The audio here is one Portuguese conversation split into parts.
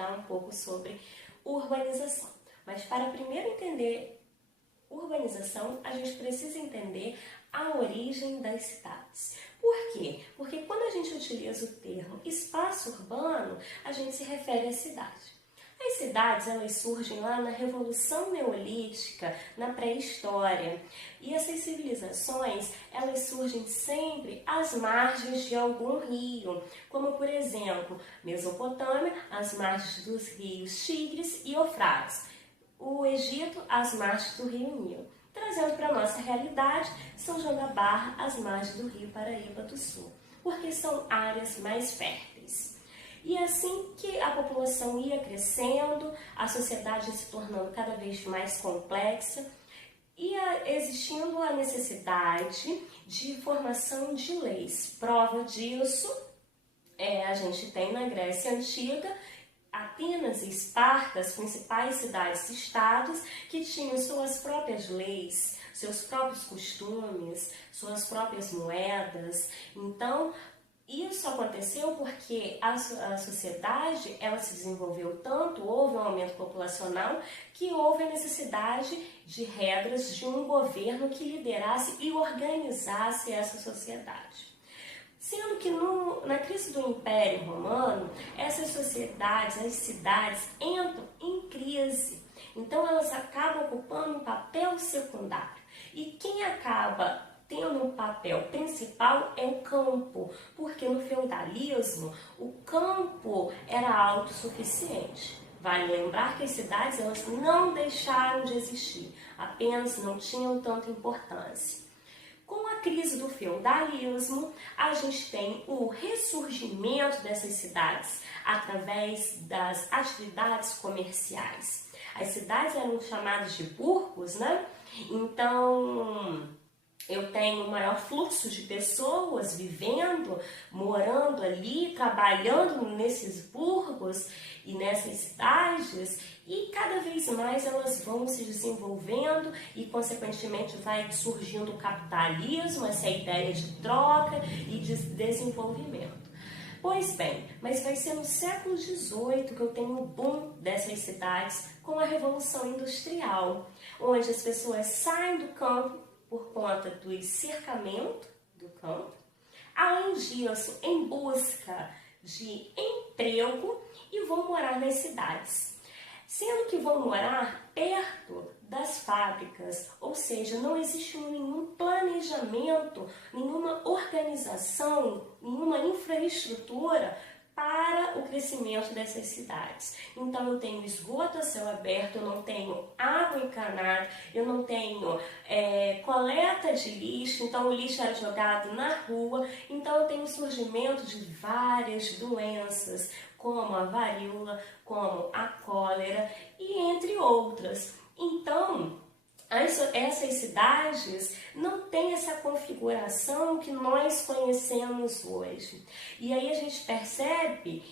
estudar um pouco sobre urbanização. Mas para primeiro entender urbanização, a gente precisa entender a origem das cidades. Por quê? Porque quando a gente utiliza o termo espaço urbano, a gente se refere à cidade. As cidades, elas surgem lá na Revolução Neolítica, na pré-história. E essas civilizações, elas surgem sempre às margens de algum rio, como por exemplo, Mesopotâmia, às margens dos rios Tigres e Eufrates. O Egito, às margens do rio Nilo. Trazendo para a nossa realidade, São João da Barra, às margens do rio Paraíba do Sul, porque são áreas mais férteis. E assim que a população ia crescendo, a sociedade ia se tornando cada vez mais complexa, ia existindo a necessidade de formação de leis. Prova disso, a gente tem na Grécia Antiga, Atenas e Esparta, as principais cidades-estados, que tinham suas próprias leis, seus próprios costumes, suas próprias moedas. Então, isso aconteceu porque a sociedade ela se desenvolveu tanto, houve um aumento populacional, que houve a necessidade de regras de um governo que liderasse e organizasse essa sociedade. Sendo que na crise do Império Romano, essas sociedades, as cidades entram em crise. Então elas acabam ocupando um papel secundário. E quem acaba tendo um papel principal é o campo, porque no feudalismo o campo era autossuficiente. Vale lembrar que as cidades elas não deixaram de existir, apenas não tinham tanta importância. Com a crise do feudalismo, a gente tem o ressurgimento dessas cidades através das atividades comerciais. As cidades eram chamadas de burgos, né? Então, eu tenho um maior fluxo de pessoas vivendo, morando ali, trabalhando nesses burgos e nessas cidades, e cada vez mais elas vão se desenvolvendo e, consequentemente, vai surgindo o capitalismo, essa ideia de troca e de desenvolvimento. Pois bem, mas vai ser no século XVIII que eu tenho o boom dessas cidades com a Revolução Industrial, onde as pessoas saem do campo por conta do cercamento do campo, além disso, em busca de emprego e vão morar nas cidades. Sendo que vão morar perto das fábricas, ou seja, não existe nenhum planejamento, nenhuma organização, nenhuma infraestrutura para o crescimento dessas cidades. Então eu tenho esgoto a céu aberto, eu não tenho água encanada, eu não tenho coleta de lixo, então o lixo era jogado na rua, então eu tenho o surgimento de várias doenças, como a varíola, como a cólera e entre outras. Então, essas cidades não têm essa configuração que nós conhecemos hoje. E aí a gente percebe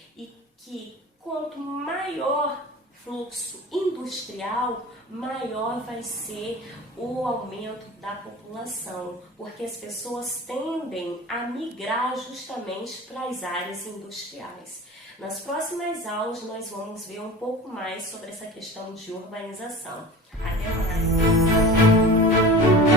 que quanto maior fluxo industrial, maior vai ser o aumento da população, porque as pessoas tendem a migrar justamente para as áreas industriais. Nas próximas aulas nós vamos ver um pouco mais sobre essa questão de urbanização. Até mais!